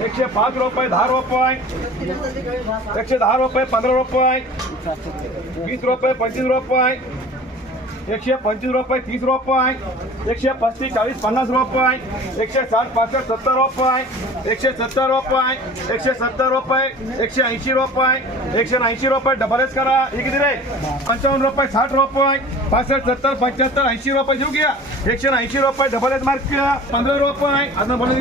એકસો પાંચ રોપાય ધાર રોપાય એકસો ધાર રોપાય પંદર રોપાય વીસ રોપાય પચીસ રોપાય एकशे पंचवीस रुपये तीस रुपये. एकशे पस्तीस चाळीस पन्नास रुपये. एकशे साठ पासष्ट सत्तर रुपये. एकशे सत्तर रुपये. एकशे सत्तर रुपये. एकशे ऐंशी रुपये. एकशे ऐंशी रुपये. डबल एस करा. हे किती रे? पंचावन्न रुपये साठ रुपये. पासष्ट सत्तर पंच्याहत्तर ऐंशी रुपये घेऊ घ्या एकशे ऐंशी रुपये डबल एस मार्क किया. पंधरा रुपये. आता बोला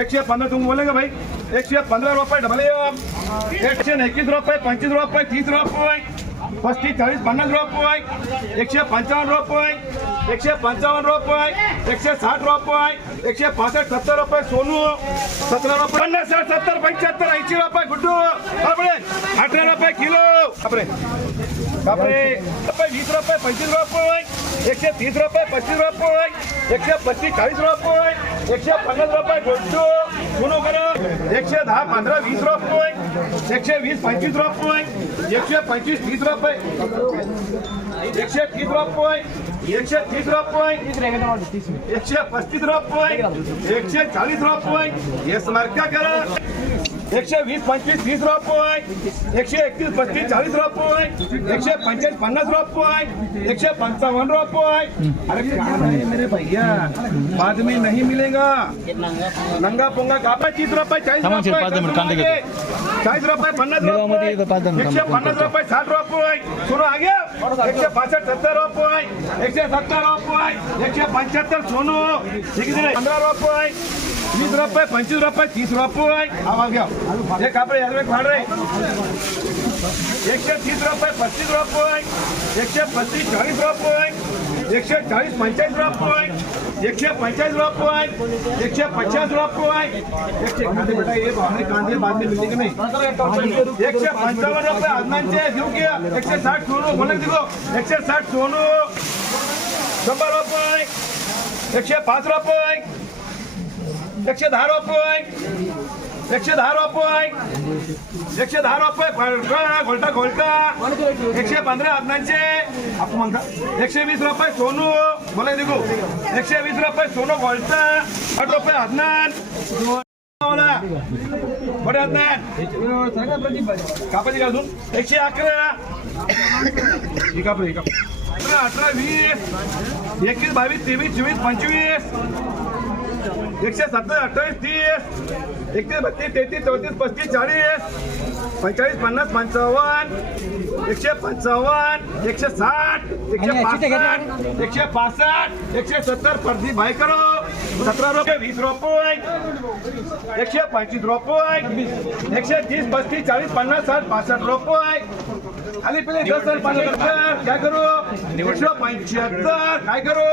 एकशे पंधरा तुम्ही बोले का भाई? एकशे पंधरा रुपये डबल एकशे एकवीस रुपये पंचवीस रुपये तीस रुपये. પચીસ ચાલીસ પન્નાસ રોપ એકસો પંચાવન રોપ એકસો પંચાવન રોપવાય એકસો સાઠ રૂપિયા એકસો પાસઠ, સત્તર રૂપિયા સોનું. સત્તર રૂપિયા પન્નાસ સત્તર, પંચોતેર એસી રૂપિયા ગુડ્ડુ. આપણે અઢાર રૂપિયા કિલો. આપણે આપણે વીસ રૂપિયા, પચીસ રૂપિયા હોય. એકસો ત્રીસ રૂપિયા, પચીસ રૂપિયા एकशे पस्तीस चाळीस रुपये एकशे पन्नास रुपये गुड्डू सुनो करा एकशे दहा पंधरा वीस रुपये एकशे वीस पंचवीस रुपये एकशे पंचवीस तीस रुपये एकशे तीस रुपये एकशे तीस रुपये एकशे पस्तीस रुपये एकशे चाळीस रुपये हे मार्का करा? एकशे वीस पंचवीस तीस रुपये एकशे एकतीस पस्तीस चाळीस रुपये एकशे पंचाळीस पन्नास रुपये एकशे पंचावन्न रुपये अरे क्या है मेरे भैया. बाद में नहीं मिलेगा. नंगा पोंगा कापा तीस रुपये चाळीस थांबा, रुपये चाळीस रुपये पन्नास रुपये एकशे. पन्नास साठ रुपये सुरू आ गया एकशे पासष्ट सत्तर रुपये एकशे सत्तर रुपये एकशे पंच्याहत्तर सोनू. हे? पंधरा रुपये वीस रुपये पंचवीस रुपये तीस रुपये आवाज़ घ्या हे कापडे यादवे फाड रे एकशे तीस रुपये पस्तीस रुपये एकशे पस्तीस चाळीस रुपये एकशे चाळीस पंचाळीस रुपये एकशे पंचाळीस रुपये एकशे पचास रुपये एकशे कांदे बेटा ये भावने कांदे बाद में नहीं। एकशे रुपये देऊ की एकशे साठ सोनू बोला दिगो एकशे साठ सोनू। शंभर रुपये एकशे पाच रुपये एकशे दहा रुपये एकशे दहा रुपये एकशे दहा रुपये घोलटा घोलटा एकशे पंधरा आदनांचे आपण म्हणता एकशे वीस रुपये सोनू. बोला दिगो एकशे वीस रुपये सोनू घोलटा आठ रुपये आदनान बरे कापाची अजून? एकशे अकरा. अकरा अठरा अठरा वीस. एकवीस बावीस तेवीस चोवीस पंचवीस. एकशे सत्तर अठ्ठावीस तीस एकतीस बत्तीस तेहतीस चौतीस पस्तीस चाळीस पंचेचाळीस पन्नास पंचावन्न एकशे पंचावन्न एकशे साठ एकशे पासष्ट एकशे पासष्ट एकशे सत्तर परदी भाई करो. सतरा रुपये वीस रुपये. एकशे पंचवीस रुपये. एकशे तीस पस्तीस चाळीस पन्नास साठ पासष्ट रुपये. खाली पहिले दस हजार पंच्याहत्तर काय करू? एकशे पंच्याहत्तर. काय करू?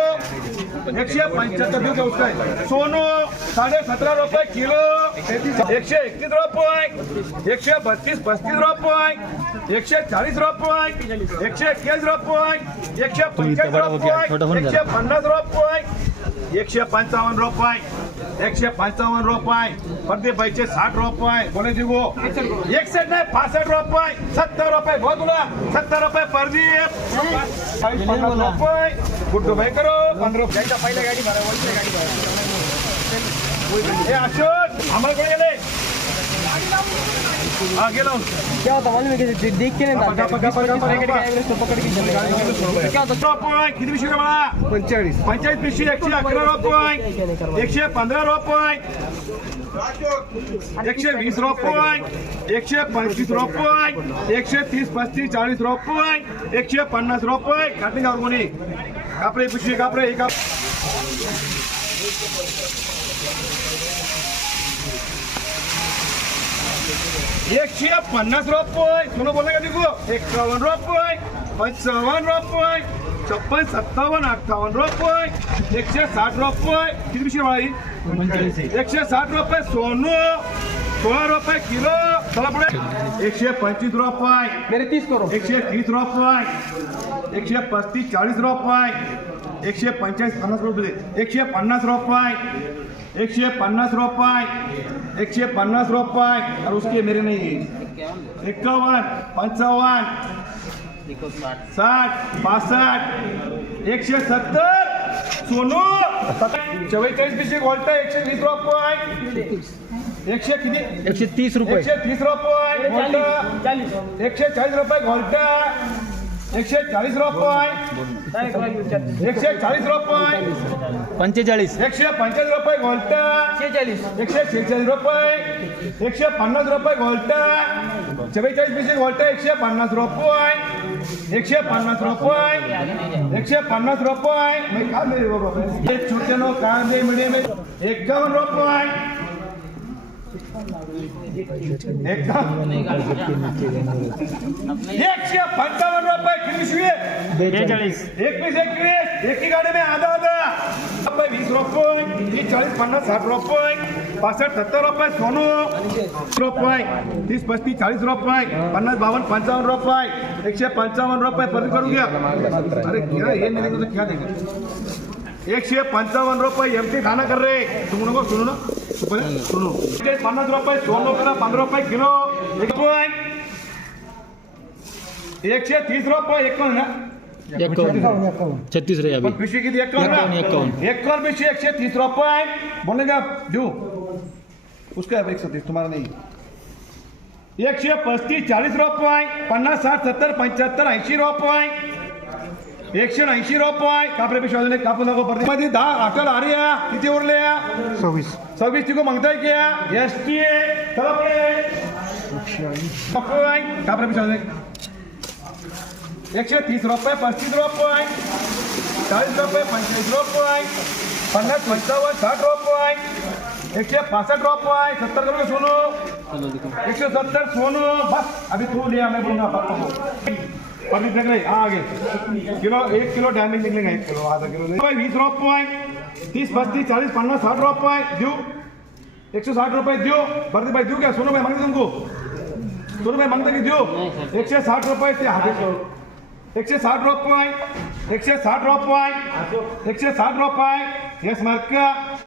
एकशे पंच्याहत्तर देऊ का उसका सोनू साडे सतरा रुपये किलो. एकशे एकतीस रुपये. एकशे बत्तीस पस्तीस रुपये. एकशे चाळीस रुपये. एकशे एक्केचाळीस रुपये. एकशे पंचेचाळीस रुपये. एकशे पन्नास रुपये. एकशे पंचावन्न रुपये. एकशे पंचावन्न रुपये पैसे साठ रुपये बोले दिगो एकशे नाही पासष्ट रुपये सत्तर रुपये. भाऊ तुला सत्तर रुपये प्रदीप. रुपये. गुड्डू भाई करो. पंधरा रुपये. पहिल्या गाडी भरा वरच्या गाडी भरा. हे अशोक आम्हाला गेले? हा गेलो क्या होता मालूम है कि देख के नहीं रुपये किती पिशवी एकशे अकरा रुपये एकशे पंधरा रुपये एकशे वीस रुपये एकशे पंचवीस रुपये एकशे तीस पस्तीस चाळीस रुपये एकशे पन्नास रुपये काटली का कोणी कापरे पिशवी कापरे ही एकशे पन्नास रुपये सोनं बोलला का दिगो एकावन्न रुपये पंचावन्न रुपये छप्पन सत्तावन्न अठ्ठावन्न रुपये एकशे साठ रुपये किती बाळा एकशे साठ रुपये सोनू सोळा रुपये किलो चला पुढे एकशे पंचवीस रुपये मेरे तीस करो एकशे तीस रुपये एकशे पस्तीस चाळीस रुपये एकशे पंचेचाळीस पन्नास रुपये एकशे पन्नास रुपये एकशे पन्नास रुपये। एकशे पन्नास रुपये। और उसके मेरे नहीं है। इक्यावन पंचावन्न साठ पासष्ट एकशे सत्तर। सोनू चव्वेचाळीस पिशे गोल्ट एकशे वीस रुपये। एकशे किती एकशे तीस रुपये। एकशे तीस रुपये एकशे चाळीस रुपये गोल्ट एकशे चाळीस रुपये। एकशे चाळीस रुपये. पंचेचाळीस. एकशे पंचेचाळीस रुपये शेचाळीस एकशे शेहेचाळीस रुपये. एकशे पन्नास रुपये चव्वेचाळीस एकशे पन्नास रुपये. एकशे पन्नास रुपये. एकशे पन्नास रुपये. एक छोटे नो कांदे मीडियम एकावन्न रुपये. एकशे पंचावन्न रुपये. किती बेचाळीस एकवीस एकवीस एकी गाडी में आधा आधा। वीस रुपये। तीस चाळीस पन्नास साठ रुपये। पासष्ट सत्तर रुपये। सोनू। रुपये। तीस पस्तीस चाळीस रुपये। पन्नास बावन्न पंचावन्न रुपये। एकशे पंचावन्न रुपये। परत करून घ्या अरे क्या हे? नाही देंगे तो क्या देंगे? एकशे पंचावन्न रुपये एम टी खाना कर रे तुम नको सुनो ना। सुनो। पन्नास रुपये सोनू करा पंधरा रुपये किलो। एक रुपये। एकशे तीस रुपये। एकोण ना? छत्तीस रे अभी। पिशवी किती पिशवी एकशे तीस रुपये बोलने का देऊ उसका एक सौ तीस तुम्हारा नहीं। एकशे पस्तीस चाळीस रुपये पन्नास साठ सत्तर पंच्याहत्तर ऐंशी रुपये एकशे ऐंशी रुपये कापरे पिशवी अजून एक कापू नको परत मध्ये दहा अकल आरे या किती उरले या सव्वीस। सव्वीस तिको मागताय एस टी कापरे पिशवी अजून एक एकशे तीस रुपये पस्तीस रुपये चाळीस रुपये पंचवीस रुपये पन्नास पंचावन्न साठ रुपये एकशे पासष्ट रुपये सत्तर करोगे सोनू एकशे सत्तर सोनू बस. अभी तू लिया मैं बोलूँगा पब्लिक देख रही हाँ आगे. किलो एक किलो डैमेज निकलेगा एक किलो आधा किलो रुपये वीस रुपये तीस पस्तीस चाळीस पन्नास साठ रुपये देऊ एकशे साठ रुपये देऊ भरती भाई देऊ क्या? सोनू भाई मागते तुमको? सोनू भाई मागता की देऊ एकशे साठ रुपये एकशे साठ रुपये एकशे साठ रुपये एकशे साठ रुपये यस मार्क